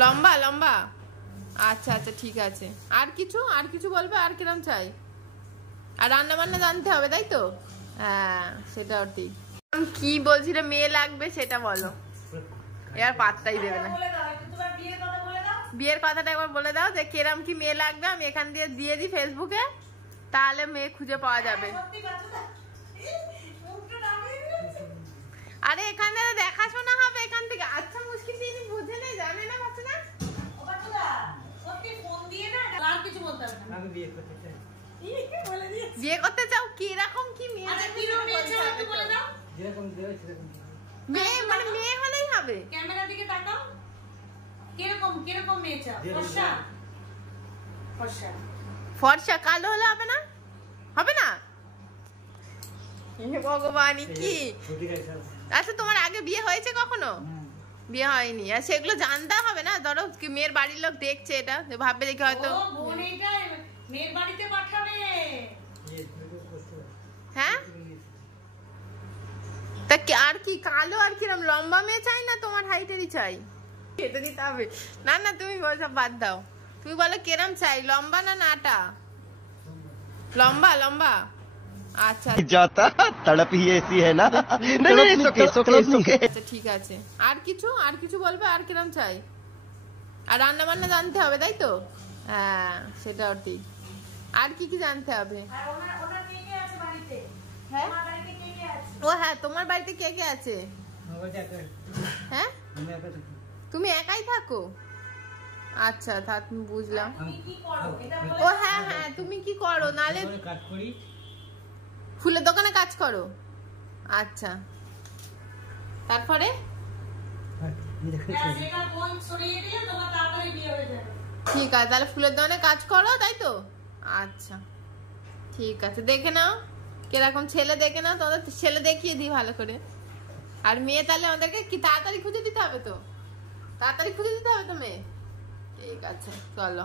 লম্বা লম্বা। আচ্ছা আচ্ছা ঠিক আছে। আর কিছু বলবে? আর কিরম চাই? আর রান্না বান্না জানতে হবে তাই তো? হ্যাঁ সেটাও ঠিক। কি বলছিলে মেয়ে লাগবে সেটা বলো। এবার পাত্তাই দেবে না। বিয়ের কথাটা একবার বলে দাও যে কিরম কি মেয়ে লাগবে, আমি এখান দিয়ে দিই ফেসবুকে, তাহলে মেয়ে খুঁজে পাওয়া যাবে। আরে এখানে দেখাশোনা হবে এখান থেকে। আচ্ছা মুশকিল তিনি বুঝে নেই, জানে না বাচ্চা না। বিয়ে করতে চাও? কিরকম কি মেয়ে? মেয়ে মানে মেয়ে হলেই হবে। ক্যামেরার দিকে তাকাও। কিরকম মেয়ে চাও? ফর্সা ফর্সা ফর্সা কালো হলে হবে না? হবে না? ভগবান কি। আচ্ছা তোমার আগে বিয়ে হয়েছে কখনো? বিয়ে হয়নি। আর সেগুলো জানতে হবে না। ধরো মেয়ের বাড়ির লোক দেখছে এটা, ভাববে দেখে হয়তো মেয়ের বাড়িতে পাঠাবে। হ্যাঁ তা আর কি কালো আর কিরম লম্বা মেয়ে চাই না তোমার হাইটেরই চাই? খেতে দিতে হবে না। না তুমি বলছো বাদ দাও। তুমি বলো কিরম চাই, লম্বা না নাটা? লম্বা লম্বা। আচ্ছা जाता तड़प ही ऐसी है ना। আচ্ছা ঠিক আছে। আর কিছু বলবে? আর কিরম চাই? আর রান্না বান্না জানতে হবে তাই তো? হ্যাঁ সেটাও ঠিক। আর কি জানতে হবে? হ্যাঁ ও হ্যাঁ তোমার বাড়িতে কে কে আছে? হ্যাঁ তুমি একাই থাকো? আচ্ছা তা তুমি বুঝলাম। ও হ্যাঁ হ্যাঁ তুমি কি করো? নালে ফুলের দোকানে কাজ করো? আচ্ছা তারপরে ঠিক আছে তাহলে ফুলের দোকানে কাজ করো তাই তো? আচ্ছা ঠিক আছে। দেখে নাও কিরকম ছেলে, দেখে নাও তোমাদের ছেলে দেখিয়ে দিই ভালো করে। আর মেয়ে তাহলে আমাদেরকে কি তাড়াতাড়ি খুঁজে দিতে হবে তো? তাড়াতাড়ি খুঁজে দিতে হবে তো মেয়ে। ঠিক আছে চলো।